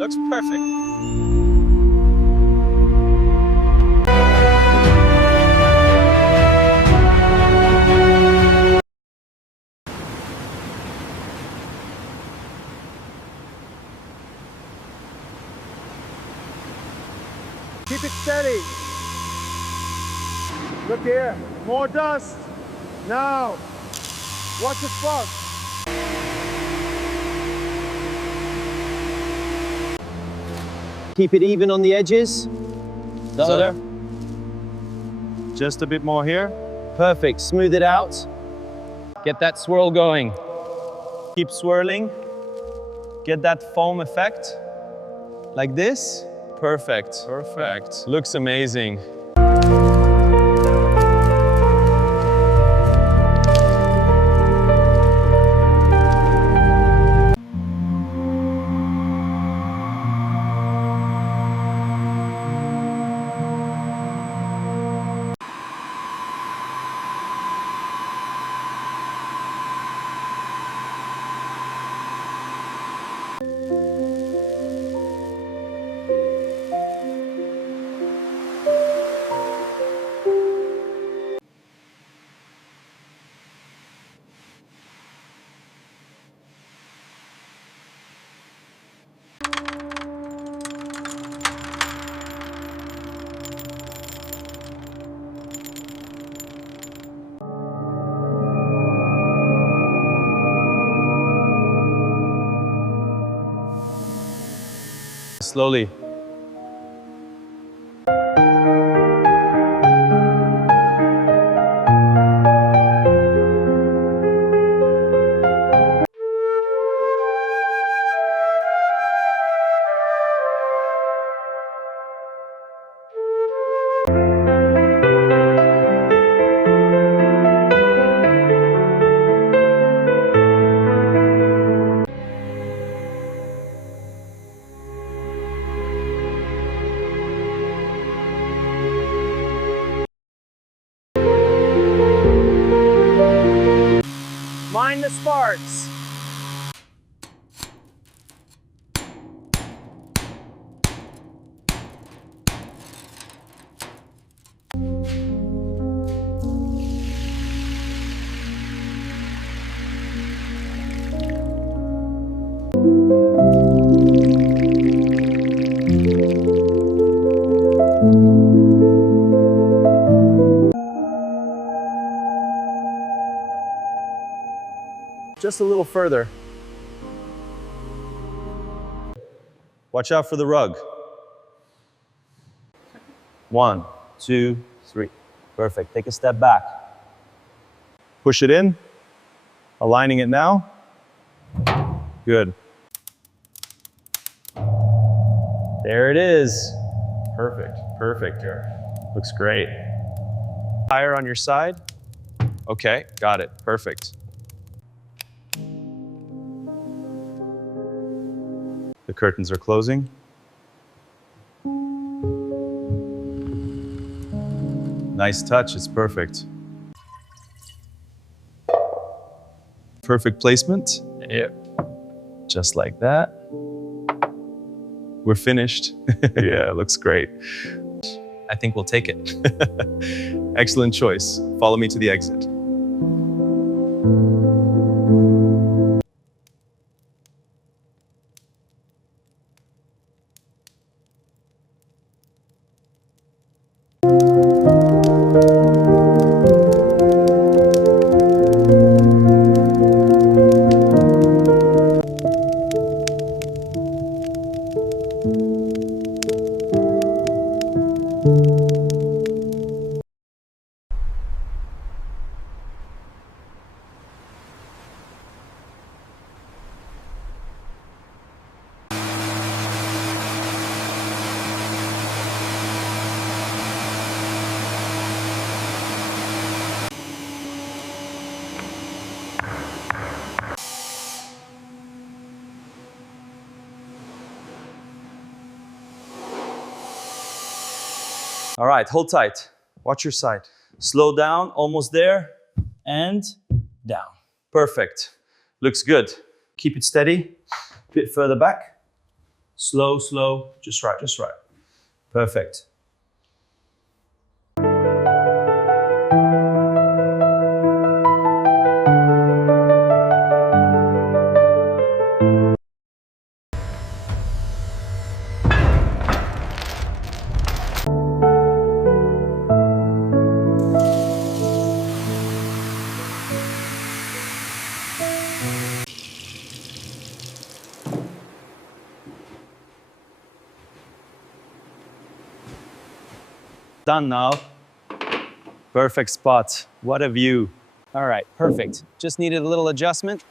Looks perfect. Keep it steady. Look here. More dust. Now. Watch it fog. Keep it even on the edges. So there. Just a bit more here. Perfect. Smooth it out. Get that swirl going. Keep swirling. Get that foam effect. Like this. Perfect. Perfect. Looks amazing. Slowly. Mind the sparks. Just a little further. Watch out for the rug. 1, 2, 3. Perfect. Take a step back. Push it in. Aligning it now. Good. There it is. Perfect. Perfect. Looks great. Higher on your side. Okay, got it. Perfect. The curtains are closing. Nice touch, it's perfect. Perfect placement. Yep. Just like that. We're finished. Yeah, it looks great. I think we'll take it. Excellent choice. Follow me to the exit. All right, hold tight. Watch your side. Slow down, almost there, and down. Perfect. Looks good. Keep it steady. A bit further back. Slow, slow, just right, just right. Perfect. Done now. Perfect spot. What a view. All right, perfect. Just needed a little adjustment.